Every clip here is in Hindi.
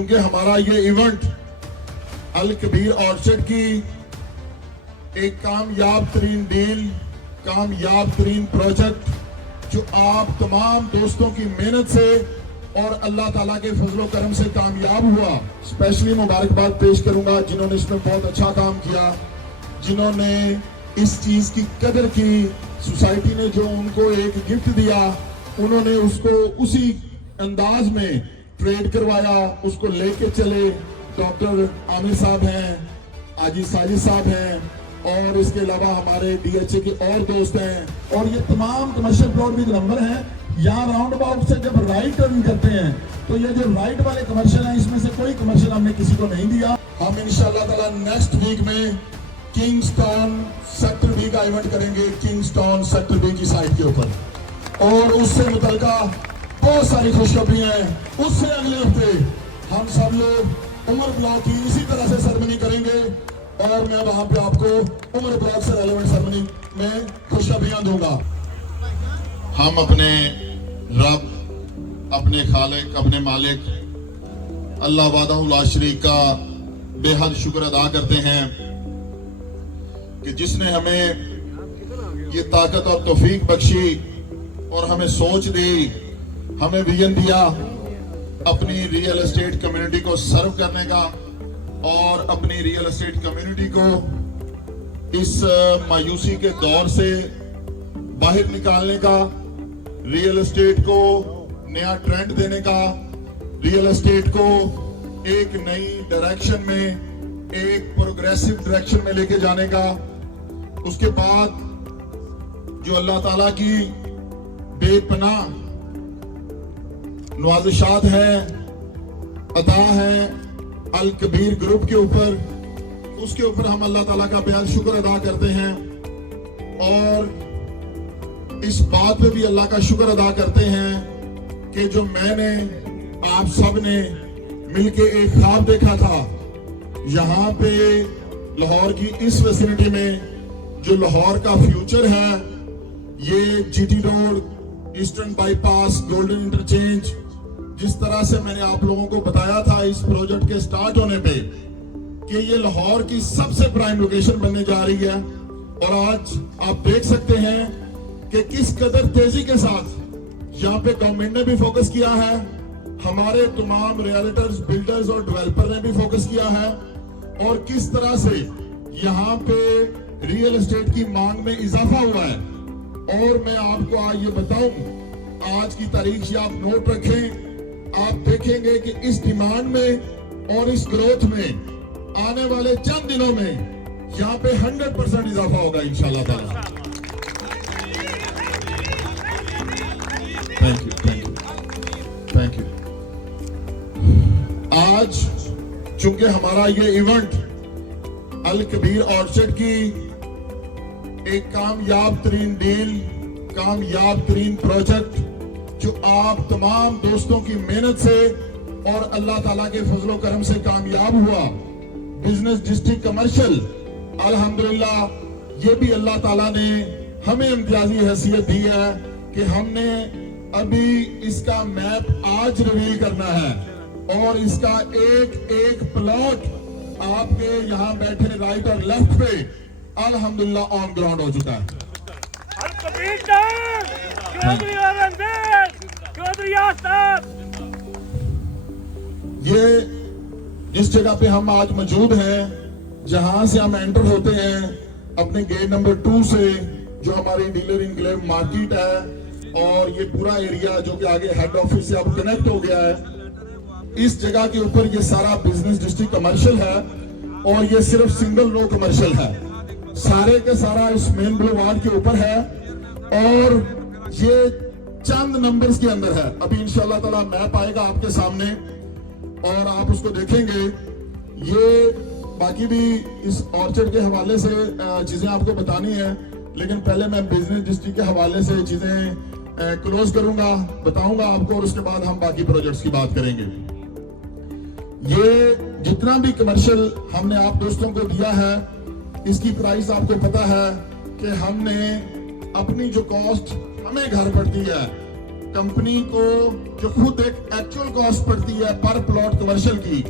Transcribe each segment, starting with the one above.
क्योंकि हमारा ये इवेंट अल कबीर ऑर्चर्ड की एक कामयाब तरीन डील, कामयाब तरीन प्रोजेक्ट जो आप तमाम दोस्तों की मेहनत से और अल्लाह ताला के फजलो करम से कामयाब हुआ। स्पेशली मुबारकबाद पेश करूंगा जिन्होंने इसमें बहुत अच्छा काम किया, जिन्होंने इस चीज की कदर की। सोसाइटी ने जो उनको एक गिफ्ट दिया, उन्होंने उसको उसी अंदाज में ट्रेड करवाया, उसको लेके चले। डॉक्टर आमिर साहब हैं, आजी साजिद साहब हैं, और इसके अलावा हमारे डीएचए के और दोस्त हैं। और ये तमाम कमर्शियल प्लॉट भी नंबर हैं। यहाँ राउंड अबाउट से जब राइट टर्न करते हैं तो ये जो राइट वाले कमर्शियल हैं, इसमें से कोई कमर्शियल हमने किसी को नहीं दिया। हम इंशाल्लाह ताला नेक्स्ट वीक में किंगस्टन सेक्टर बी का इवेंट करेंगे, किंगस्टन सेक्टर बी की साइट के ऊपर, और उससे मुतल्लिका बहुत सारी खुशखबरियां हैं। उससे अगले हफ्ते हम सब लोग उमर ब्लॉक की इसी तरह से सेरेमनी करेंगे, और मैं वहां पे आपको उमर ब्लॉक से रेलेवेंट सेरेमनी में खुशखबरियां दूंगा। हम अपने रब, अपने खालिक, अपने मालिक अल्लाह वाहदहू ला शरीक का बेहद शुक्र अदा करते हैं कि जिसने हमें ये ताकत और तौफीक बख्शी और हमें सोच दी, हमें विजन दिया अपनी रियल एस्टेट कम्युनिटी को सर्व करने का, और अपनी रियल एस्टेट कम्युनिटी को इस मायूसी के दौर से बाहर निकालने का, रियल एस्टेट को नया ट्रेंड देने का, रियल एस्टेट को एक नई डायरेक्शन में, एक प्रोग्रेसिव डायरेक्शन में लेके जाने का। उसके बाद जो अल्लाह ताला की बेपनाह नवाज़िशात है, अता है अल कबीर ग्रुप के ऊपर, उसके ऊपर हम अल्लाह ताला का बेहद शुक्र अदा करते हैं। और इस बात पे भी अल्लाह का शुक्र अदा करते हैं कि जो मैंने, आप सब ने मिलके एक ख्वाब देखा था, यहाँ पे लाहौर की इस विसिनिटी में जो लाहौर का फ्यूचर है, ये GT road, eastern bypass, golden interchange, जिस तरह से मैंने आप लोगों को बताया था इस प्रोजेक्ट के स्टार्ट होने पे कि ये लाहौर की सबसे प्राइम लोकेशन बनने जा रही है। और आज आप देख सकते हैं कि किस कदर तेजी के साथ यहाँ पे गवर्नमेंट ने भी फोकस किया है, हमारे तमाम रियल्टर्स, बिल्डर्स और डेवलपर ने भी फोकस किया है, और किस तरह से यहाँ पे रियल एस्टेट की मांग में इजाफा हुआ है। और मैं आपको आज ये बताऊं, आज की तारीख ये आप नोट रखें, आप देखेंगे कि इस डिमांड में और इस ग्रोथ में आने वाले चंद दिनों में यहाँ पे 100% इजाफा होगा इंशाल्लाह ताला। Thank you, thank you, thank you. आज चूंकि हमारा ये इवेंट अल कबीर ऑर्चर्ड की एक कामयाब तरीन डील, कामयाब तरीन प्रोजेक्ट जो आप तमाम दोस्तों की मेहनत से और अल्लाह ताला के फजलो करम से कामयाब हुआ, बिजनेस डिस्ट्रिक्ट कमर्शियल, अल्हम्दुलिल्लाह ये भी अल्लाह ताला ने हमें इम्तियाजी हैसियत दी है कि हमने अभी इसका मैप आज रिवील करना है, और इसका एक एक प्लॉट आपके यहाँ बैठे राइट और लेफ्ट पे अल्हम्दुलिल्लाह ऑन ग्राउंड हो चुका है। ये जिस जगह पे हम आज मौजूद हैं, जहां से हम एंटर होते हैं अपने गेट नंबर 2 से, जो हमारी डीलर इनक्लेव मार्केट है, और ये पूरा एरिया जो कि आगे हेड ऑफिस से अब कनेक्ट हो गया है, इस जगह के ऊपर ये सारा बिजनेस डिस्ट्रिक्ट कमर्शियल है, और ये सिर्फ सिंगल रो कमर्शियल है, सारे के सारा इस मेन बुलेवार्ड के ऊपर है, और ये चंद नंबर्स के अंदर है। अभी इंशाल्लाह ताला मैप आएगा आपके सामने और आप उसको देखेंगे। ये बाकी भी इस ऑर्चर्ड के हवाले से चीजें आपको बतानी है, लेकिन पहले मैं बिजनेस डिस्ट्रिक्ट के हवाले से चीजें क्लोज करूंगा, बताऊंगा आपको, और उसके बाद हम बाकी प्रोजेक्ट्स की बात करेंगे। ये जितना भी कमर्शियल हमने आप दोस्तों को दिया है, इसकी प्राइस आपको पता है कि हमने अपनी जो कॉस्ट हमें घर पड़ती है कंपनी को जो खुद एक एक्चुअल कॉस्ट पड़ती है पर प्लॉट कमर्शियल की,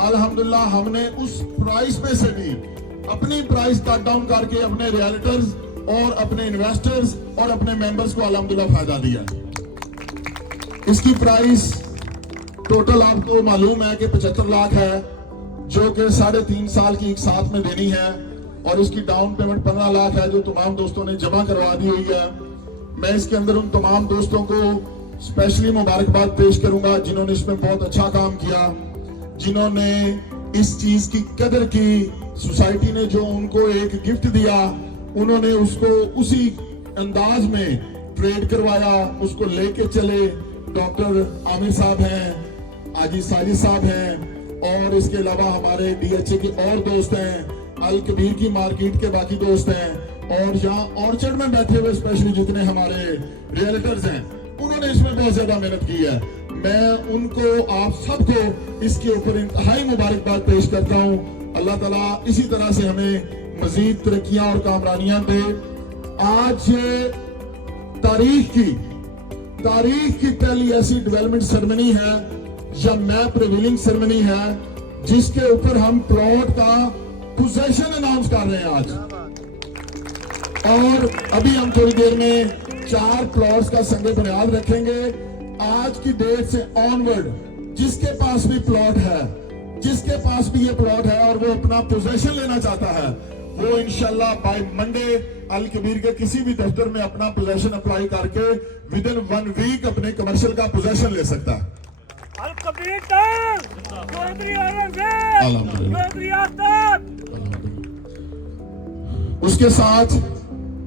अल्हम्दुलिल्लाह हमने उस प्राइस में से भी अपनी प्राइस कट डाउन करके अपने रियल्टर्स और अपने इन्वेस्टर्स और अपने मेंबर्स को अल्हम्दुलिल्लाह फायदा दिया। इसकी प्राइस टोटल आपको मालूम है कि 75 लाख है, जो कि 3.5 साल की एक साथ में देनी है, और इसकी डाउन पेमेंट 15 लाख है जो तमाम दोस्तों ने जमा करवा दी हुई है। मैं इसके अंदर उन तमाम दोस्तों को स्पेशली मुबारकबाद पेश करूंगा जिन्होंने इसमें बहुत अच्छा काम किया, जिन्होंने इस चीज की कदर की। सोसाइटी ने जो उनको एक गिफ्ट दिया, उन्होंने उसको उसी अंदाज में ट्रेड करवाया, उसको लेके चले। डॉक्टर आमिर साहब हैं, आजी साजिद साहब हैं, और इसके अलावा हमारे डीएचए के और दोस्त हैं, अल कबीर की मार्केट के बाकी दोस्त हैं, और यहाँ ऑर्चर्ड में बैठे हुए स्पेशली जितने हमारे रियल्टर्स हैं, उन्होंने इसमें बहुत ज्यादा मेहनत की है। मैं उनको, आप सबको इसके ऊपर इंतहाई मुबारकबाद पेश करता हूँ। अल्लाह ताला इसी तरह से हमें मजीद तरक्कियां और कामरानियां दे। आज तारीख की पहली ऐसी डेवलपमेंट सेरेमनी है या मैप रिवीलिंग सेरेमनी है जिसके ऊपर हम प्लॉट का पोजेशन अनाउंस कर रहे हैं आज। और अभी हम थोड़ी देर में 4 प्लॉट्स का संगे बुनियाद रखेंगे। आज की डेट से ऑनवर्ड जिसके पास भी प्लॉट है, जिसके पास भी ये प्लॉट है और वो अपना पोजेशन लेना चाहता है, वो इंशाल्लाह बाय मंडे अल कबीर के किसी भी दफ्तर में अपना पोजेशन अप्लाई करके विद इन 1 वीक अपने कमर्शियल का पोजेशन ले सकता है। अल कबीर उसके साथ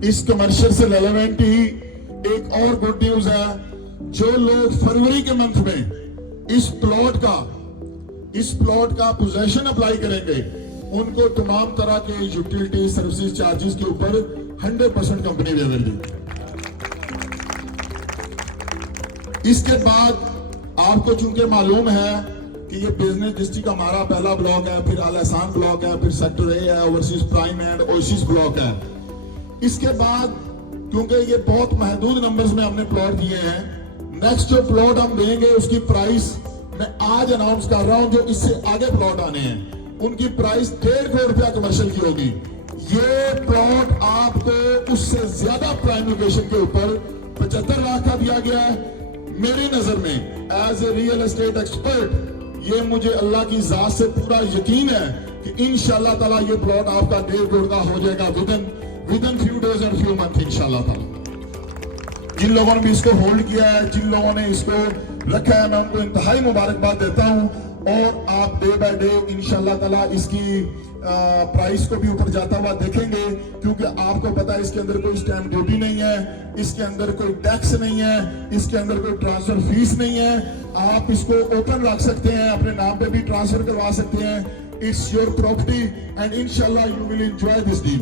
इस कमर्शियल से रेलेवेंट ही एक और गुड न्यूज है। जो लोग फरवरी के मंथ में इस प्लॉट का पोजेशन अप्लाई करेंगे, उनको तमाम तरह के यूटिलिटी सर्विसेज चार्जेस के ऊपर 100% कंपनी वेवर दी। इसके बाद आपको चूंकि मालूम है कि ये बिजनेस डिस्ट्रिक्ट हमारा पहला ब्लॉक है, फिर अल एहसान ब्लॉक है, फिर सेक्टर ए है, overseas prime and oasis block है। इसके बाद क्योंकि ये बहुत महदूद नंबर्स में हमने प्लॉट दिए हैं, नेक्स्ट जो प्लॉट हम देंगे उसकी प्राइस मैं आज अनाउंस कर रहा हूं। जो इससे आगे प्लॉट आने हैं उनकी प्राइस 1.5 करोड़ रुपया कमर्शियल की होगी। ये प्लॉट आपको उससे ज्यादा प्राइम लोकेशन के ऊपर 75 लाख का दिया गया है। मेरी नजर में as a real estate expert ये मुझे अल्लाह की जात से पूरा यकीन है कि इंशाल्लाह ताला ये प्लॉट आपका 1.5 करोड़ का हो जाएगा विद इन फ्यू डेज और फ्यू मंथ इंशाल्लाह ताला। जिन लोगों ने भी इसको होल्ड किया है, जिन लोगों ने इसको रखा है, मैं उनको इंतहाई मुबारकबाद देता हूं। और आप डे बाय डे इंशाल्लाह ताला इसकी प्राइस को भी ऊपर जाता हुआ देखेंगे, क्योंकि आपको पता है इसके अंदर कोई स्टैंप ड्यूटी नहीं है, इसके अंदर कोई टैक्स नहीं है, इसके अंदर कोई ट्रांसफर फीस नहीं है। आप इसको ओपन रख सकते हैं, अपने नाम पे भी ट्रांसफर करवा सकते हैं। इट्स योर प्रॉपर्टी एंड इंशाल्लाह you will enjoy this deal.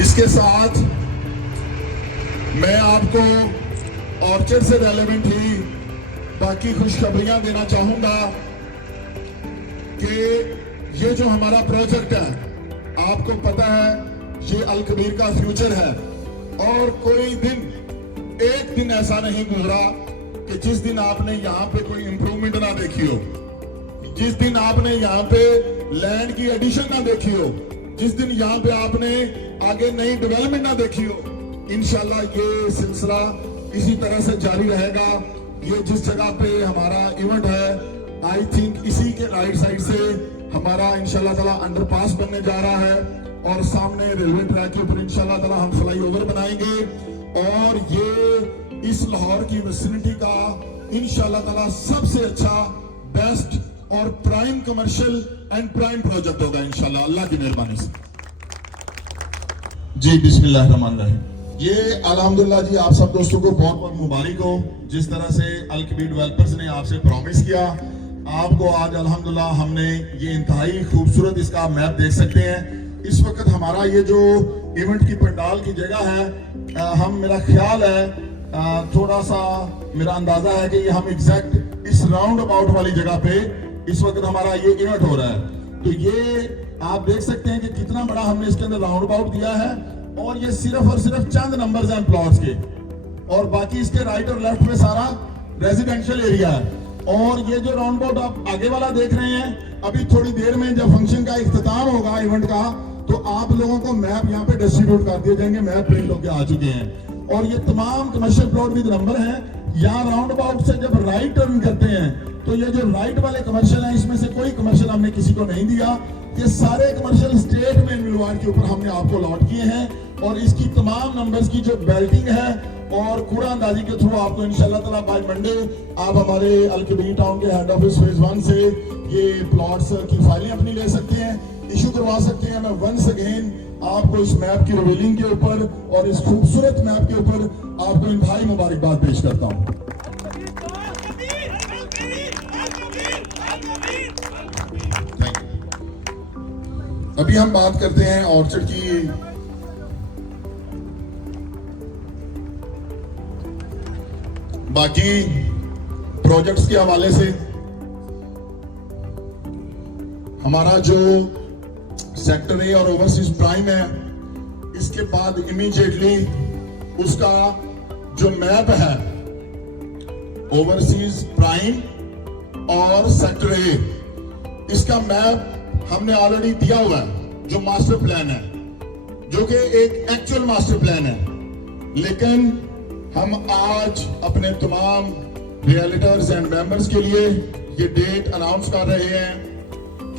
इसके साथ मैं आपको ऑर्चर्ड से रेलेवेंट ही बाकी खुशखबरियां देना चाहूंगा कि ये जो हमारा प्रोजेक्ट है, आपको पता है ये अल कबीर का फ्यूचर है। और कोई दिन, एक दिन ऐसा नहीं गुजरा कि जिस दिन आपने यहाँ पे कोई इंप्रूवमेंट ना देखी हो, जिस दिन आपने यहाँ पे लैंड की एडिशन ना देखी हो, जिस दिन यहाँ पे आपने आगे नई डेवलपमेंट ना देखी हो। इंशाल्लाह ये सिलसिला इसी तरह से जारी रहेगा। ये जिस जगह पे हमारा इवेंट है, आई थिंक इसी के राइट साइड से हमारा इंशाल्लाह ताला अंडरपास बनने जा रहा है, और सामने रेलवे ट्रैक के ऊपर इंशाल्लाह ताला हम फ्लाईओवर बनाएंगे। और ये इस लाहौर की विसिनिटी का इंशाल्लाह ताला सबसे अच्छा, बेस्ट और prime commercial and prime project होगा इंशाल्लाह, अल्लाह की मेहरबानी से। जी बिस्मिल्लाहिर्रहमानिर्रहीम। ये अल्हम्दुलिल्लाह जी, आप सब दोस्तों को बहुत बहुत मुबारक हो। जिस तरह से अल कबीर डेवलपर्स ने आपसे प्रॉमिस किया, आपको आज अल्हम्दुलिल्लाह हमने ये इंतहाई खूबसूरत इसका मैप देख सकते हैं। इस वक्त हमारा ये जो इवेंट की पंडाल की जगह है, मेरा ख्याल है, थोड़ा सा मेरा अंदाजा है कि ये हम एग्जैक्ट इस राउंड अबाउट वाली जगह पे इस वक्त हमारा ये इवेंट हो रहा है। तो ये आप देख सकते हैं कि कितना बड़ा हमने इसके अंदर राउंड अबाउट दिया है, और ये सिर्फ और सिर्फ चंद नंबर्स हैं प्लॉट्स के, और बाकी इसके राइट और लेफ्ट में सारा रेजिडेंशियल एरिया है। और ये जो राउंड अबाउट आप आगे वाला देख रहे हैं, अभी थोड़ी देर में जब फंक्शन का इख्तिताम होगा इवेंट का, तो आप लोगों को मैप यहाँ पे डिस्ट्रीब्यूट कर दिए जाएंगे, मैप प्रिंट होके आ चुके हैं। और ये तमाम कमर्शियल प्लॉट विद नंबर हैं। यहाँ राउंड अबाउट से जब राइट टर्न करते हैं, तो ये जो राइट वाले कमर्शियल हैं, इसमें से कोई कमर्शियल हमने किसी को नहीं दिया। ये सारे कमर्शियल स्टेट में मिलवाड़ के ऊपर हमने आपको अलॉट किए हैं, और इसकी तमाम नंबर्स की जो बेल्टिंग है और कूड़ा अंदाजी के थ्रू आपको इंशाल्लाह ताला बाय मंडे आप हमारे अल-कबीर टाउन के हेड ऑफिस फेज 1 से ये प्लॉट्स की फाइलें अपनी ले सकते हैं, इशू करवा सकते हैं। मैं वंस अगेन आपको इस मैप की रिवीलिंग के ऊपर और इस खूबसूरत मैप के ऊपर आपको इंतहाई मुबारकबाद पेश करता हूँ। अभी हम बात करते हैं ऑर्चर्ड की। बाकी प्रोजेक्ट्स के हवाले से हमारा जो सेक्टर ए और ओवरसीज प्राइम है, इसके बाद इमीडिएटली उसका जो मैप है ओवरसीज प्राइम और सेक्टर ए, इसका मैप हमने ऑलरेडी दिया हुआ है, जो मास्टर प्लान है, जो कि एक एक्चुअल मास्टर प्लान है। लेकिन हम आज अपने तमाम रियल्टर्स एंड मेंबर्स के लिए ये डेट अनाउंस कर रहे हैं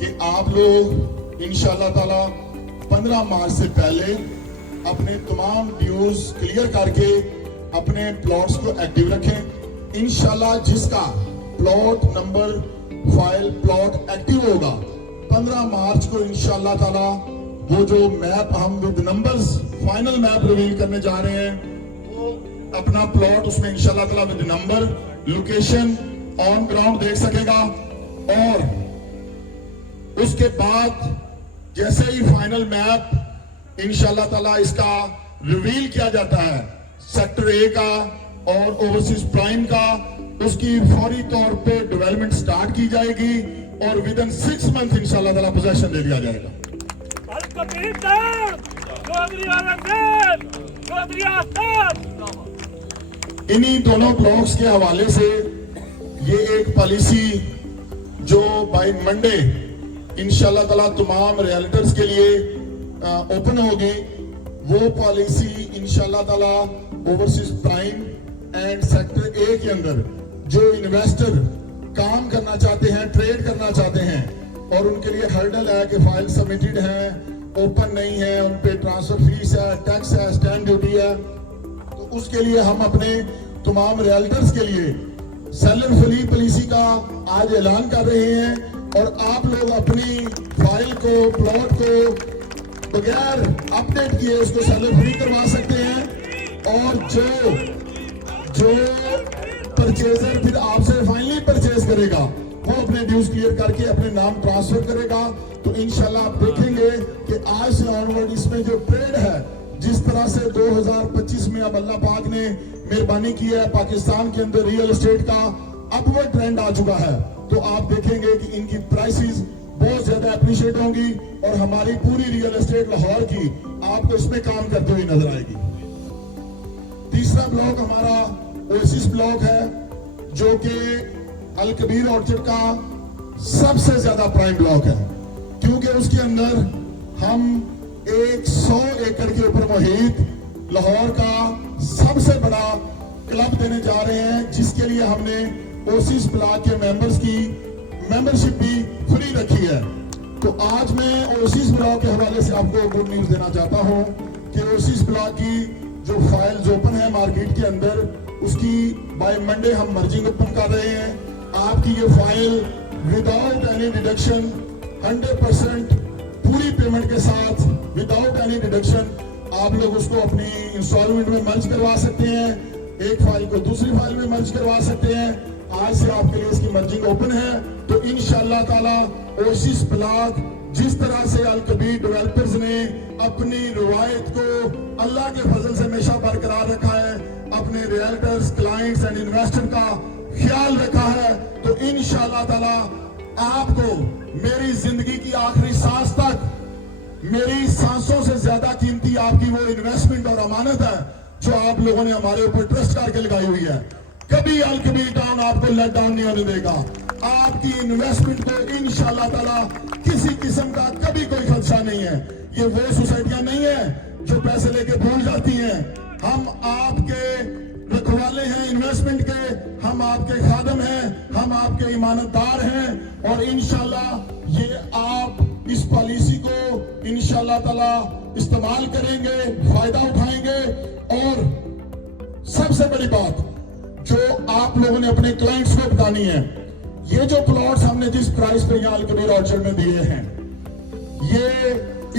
कि आप लोग इंशाल्लाह ताला 15 मार्च से पहले अपने तमाम ड्यूज क्लियर करके अपने प्लॉट्स को एक्टिव रखें। इंशाल्लाह जिसका plot number file plot active होगा 15 मार्च को इंशाल्लाह ताला वो जो मैप हम with numbers final map reveal करने जा रहे हैं, वो अपना प्लॉट उसमें इंशाल्लाह ताला with number location on ground देख सकेगा। और उसके बाद जैसे ही फाइनल मैप इंशाल्लाह ताला इसका रिवील किया जाता है सेक्टर ए का और ओवरसीज प्राइम का, उसकी फौरी तौर पे डेवलपमेंट स्टार्ट की जाएगी और विद इन 6 मंथ इंशाल्लाह ताला पोजेशन दे दिया जाएगा। इन्हीं दोनों ब्लॉक्स के हवाले से ये एक पॉलिसी जो बाय मंडे इंशाल्लाह ताला तमाम रियल्टर्स के लिए ओपन होगी, वो पॉलिसी इंशाल्लाह ताला overseas prime and sector A के अंदर जो इन्वेस्टर काम करना चाहते हैं, ट्रेड करना चाहते हैं, और उनके लिए हर्डल है कि फाइल सबमिटेड है, ओपन नहीं है, उन पे ट्रांसफर फीस है, टैक्स है, स्टैंप ड्यूटी है, तो उसके लिए हम अपने तमाम रियल्टर्स के लिए सेलर फ्री पॉलिसी का आज ऐलान कर रहे हैं। और आप लोग अपनी फाइल को, प्लॉट को बगैर अपडेट किए उसको सेलर फ्री करवा सकते हैं। और जो परचेजर फिर आपसे फाइनली परचेज करेगा वो अपने ड्यूज क्लियर करके अपने नाम ट्रांसफर करेगा। तो इंशाल्लाह आप देखेंगे कि आज से ऑनवर्ड इसमें जो ट्रेड है, जिस तरह से 2025 में अब अल्लाह पाक ने मेहरबानी की है, पाकिस्तान के अंदर रियल एस्टेट का अपवर्ड ट्रेंड आ चुका है, तो आप देखेंगे कि इनकी प्राइसेस बहुत ज्यादा अप्रिशिएट होंगी और हमारी पूरी रियल एस्टेट लाहौर की आपको इसमें काम करते हुए नजर आएगी। तीसरा ब्लॉक हमारा ओएसिस ब्लॉक है, जो कि अल-कबीर ऑर्चर्ड का सबसे ज्यादा प्राइम ब्लॉक है, क्योंकि उसके अंदर हम 100 एकड़ के ऊपर मुहित लाहौर का सबसे बड़ा क्लब देने जा रहे हैं, जिसके लिए हमने ओसिस ब्लॉक के मेंबर्स की मेंबरशिप भी फ्री रखी है। तो आज मैं ओसिस ब्लॉक के हवाले से आपको गुड न्यूज देना चाहता हूं कि ओसिस ब्लॉक की जो फाइल्स ओपन है मार्केट के अंदर, उसकी बाय मंडे हम मर्जिंग ओपन कर रहे हैं। आपकी ये फाइल विदाउट एनी डिडक्शन 100% पूरी पेमेंट के साथ विदाउट एनी डिडक्शन आप लोग उसको अपनी इंस्टॉलमेंट में मर्ज करवा सकते हैं, एक फाइल को दूसरी फाइल में मर्ज करवा सकते हैं। आज से आपके लिए इसकी मर्जिंग ओपन है। तो इंशाल्लाह ताला ओसिस ब्लॉक जिस तरह से अल-कबीर डेवलपर्स ने अपनी रवायत को अल्लाह के फजल से हमेशा बरकरार रखा है, अपने रियल्टर्स, क्लाइंट्स एंड इन्वेस्टर का ख्याल रखा है, तो इंशाल्लाह ताला आपको मेरी जिंदगी की आखिरी सांस तक मेरी सांसों से ज्यादा कीमती आपकी वो इन्वेस्टमेंट और अमानत है जो आप लोगों ने हमारे ऊपर ट्रस्ट करके लगाई हुई है। कभी अल कबीर टाउन आपको लेट डाउन नहीं होने देगा। आपकी इन्वेस्टमेंट को इंशाल्लाह ताला किसी किस्म का कभी कोई खदशा नहीं है। ये वो सोसाइटियां नहीं है जो पैसे लेके भूल जाती हैं। हम आपके रखवाले हैं इन्वेस्टमेंट के, हम आपके खादम हैं, हम आपके ईमानतदार हैं और इंशाल्लाह ये आप इस पॉलिसी को इंशाल्लाह ताला इस्तेमाल करेंगे, फायदा उठाएंगे। और सबसे बड़ी बात जो आप लोगों ने अपने क्लाइंट्स को बतानी है, ये जो प्लॉट्स हमने जिस प्राइस पे यहाँ अल कबीर ऑर्चर्ड में दिए हैं, ये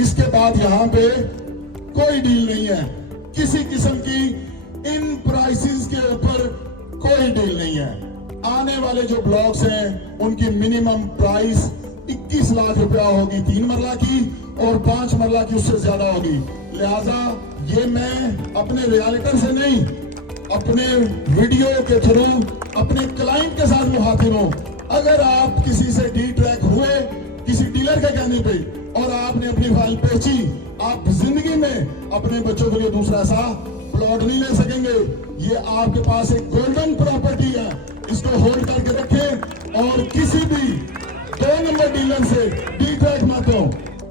इसके बाद यहाँ पे कोई डील नहीं है। किसी किस्म की इन प्राइसेस के ऊपर कोई डील नहीं है। आने वाले जो ब्लॉक्स हैं उनकी मिनिमम प्राइस 21 लाख रुपया होगी 3 मरला की और 5 मरला की उससे ज्यादा होगी। लिहाजा ये मैं अपने रियलिटर से नहीं, अपने वीडियो के थ्रू अपने क्लाइंट के साथ मुखातिब हूं। अगर आप किसी से डी ट्रैक हुए किसी डीलर के कहने पे और आपने अपनी फाइल बेची, आप जिंदगी में अपने बच्चों के लिए दूसरा ऐसा प्लॉट नहीं ले सकेंगे। ये आपके पास एक गोल्डन प्रॉपर्टी है, इसको होल्ड करके रखें और किसी भी 2 नंबर डीलर से डी ट्रैक मत हो।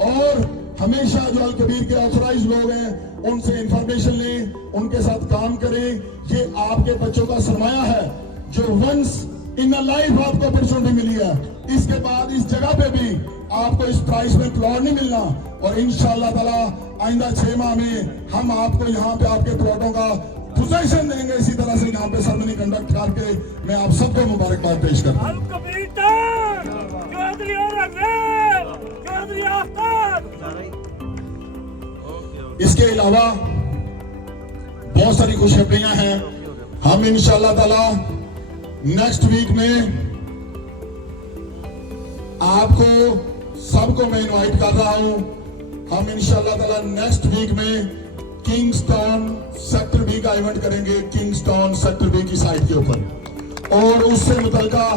और हमेशा जो अल कबीर के ऑथराइज लोग हैं उनसे इंफॉर्मेशन लें, उनके साथ काम करें। ये आपके बच्चों का सरमाया है जो वंस इन लाइफ आपको अपॉर्चुनिटी मिली है। इसके बाद इस जगह पे भी आपको इस प्राइस में प्लॉट नहीं मिलना और इंशाल्लाह ताला आइंदा 6 माह में हम आपको यहाँ पे आपके प्लॉटों का पोजीशन देंगे। इसी तरह से यहाँ पे सेरेमनी कंडक्ट करके मैं आप सबको मुबारकबाद पेश करता हूँ। इसके अलावा बहुत सारी खुशखबरियां हैं। हम इंशाल्लाह ताला नेक्स्ट वीक में आपको सबको मैं इनवाइट कर रहा हूं। हम इंशाल्लाह ताला नेक्स्ट वीक में किंग्सटाउन सेक्टर बी का इवेंट करेंगे, किंग्सटाउन सेक्टर बी की साइट के ऊपर, और उससे मुतल्लिका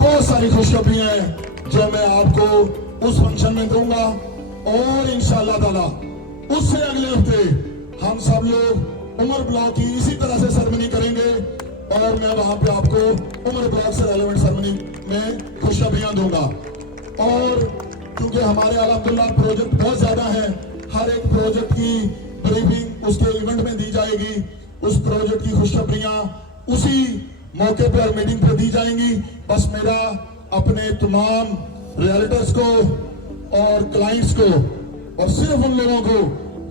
बहुत सारी खुशखबरियां हैं जो मैं आपको उस फंक्शन में दूंगा। और इंशाल्लाह ताला उससे अगले हफ्ते हम सब लोग उमर ब्लॉक की इसी तरह से सेरेमनी करेंगे और मैं वहां पे आपको उमर ब्लॉक से रेलेवेंट सेरेमनी में खुशखबरियां दूंगा। और क्योंकि हमारे अल्हम्दुलिल्लाह प्रोजेक्ट बहुत ज्यादा है, हर एक प्रोजेक्ट की ब्रीफिंग उसके इवेंट में दी जाएगी, उस प्रोजेक्ट की खुशखबरियां उसी मौके पर मीटिंग पर दी जाएंगी। बस मेरा अपने तमाम रियल्टर्स को और क्लाइंट्स को और सिर्फ उन लोगों को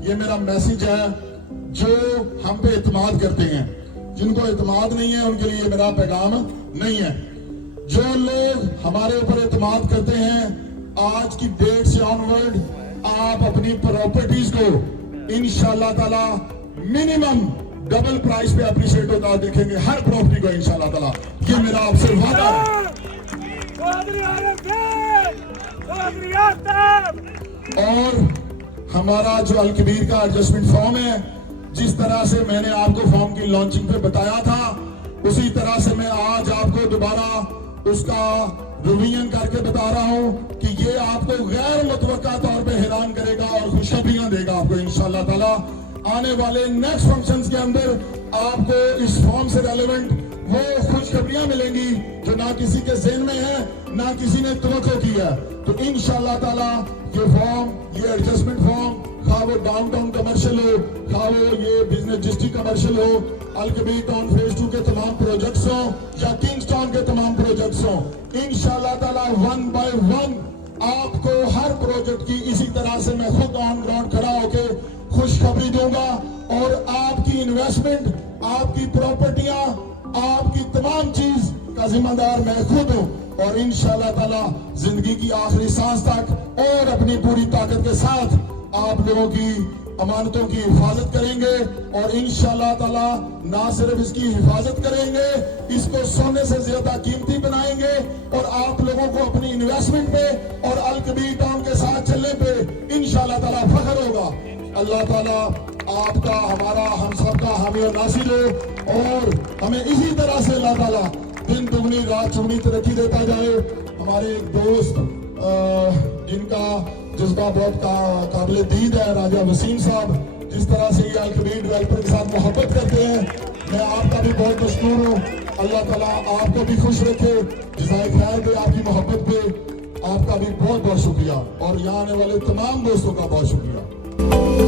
ये मेरा मैसेज है जो हम पे एतमाद करते हैं। जिनको एतमाद नहीं है उनके लिए मेरा पैगाम नहीं है। जो लोग हमारे ऊपर एतमाद करते हैं, आज की डेट से ऑनवर्ड आप अपनी प्रॉपर्टीज को इंशाल्लाह ताला मिनिमम डबल प्राइस पे अप्रिशिएट होता देखेंगे, हर प्रॉपर्टी को इंशाल्लाह ताला। ये मेरा आपसे वादा है। और हमारा जो अल कबीर का एडजस्टमेंट फॉर्म है, जिस तरह से मैंने आपको फॉर्म की लॉन्चिंग पे बताया था, उसी तरह से मैं आज आपको दोबारा उसका रिवीजन करके बता रहा हूं कि ये आपको गैर मुतवक्का तौर पे हैरान करेगा और खुशखबरियां देगा आपको इंशाल्लाह ताला। आने वाले नेक्स्ट फंक्शंस के अंदर आपको इस फॉर्म से रेलेवेंट वो खुशखबरियां मिलेंगी जो ना किसी के ज़हन में है, ना किसी ने तवक्को की है। तो इंशाल्लाह ताला ये फॉर्म, ये एडजस्टमेंट फॉर्म, खा वो डाउनटाउन कमर्शियल हो, खा वो ये बिजनेस डिस्ट्रिक्ट कमर्शियल हो, अल कबीर टाउन फेज 2 के तमाम प्रोजेक्ट्स हो या किंग्सटाउन के तमाम प्रोजेक्ट्स हो, इंशाल्लाह ताला 1 बाय 1 आपको हर प्रोजेक्ट की इसी तरह से मैं खुद ऑन ग्राउंड खड़ा होकर खुशखबरी दूंगा। और आपकी इन्वेस्टमेंट, आपकी प्रॉपर्टियां, आपकी तमाम चीज का जिम्मेदार मैं खुद हूं। और इंशाल्लाह ताला जिंदगी की आखिरी सांस तक और अपनी पूरी ताकत के साथ आप लोगों की अमानतों की हिफाजत करेंगे। और इंशाल्लाह ताला ना सिर्फ इसकी हिफाजत करेंगे, इसको सोने से ज्यादा कीमती बनाएंगे और आप लोगों को अपनी इन्वेस्टमेंट पे और अल कबीर टाउन के साथ चलने पे इंशाल्लाह ताला फख्र होगा। अल्लाह ताला आपका, हमारा, हम सबका हामी और नासिर हो और हमें इसी तरह से अल्लाह ताला दिन दुगनी रात चौगुनी तरक्की देता जाए। हमारे एक दोस्त जिनका जिसका बहुत काबिल दीद है, राजा वसीम साहब, जिस तरह से ये अल कबीर डेवलपर के साथ मोहब्बत करते हैं, मैं आपका भी बहुत मशकूर हूँ। अल्लाह ताला आपको भी खुश रखे, जज़ाए खैर दे आपकी मोहब्बत पे। आपका भी बहुत बहुत शुक्रिया और यहाँ आने वाले तमाम दोस्तों का बहुत शुक्रिया।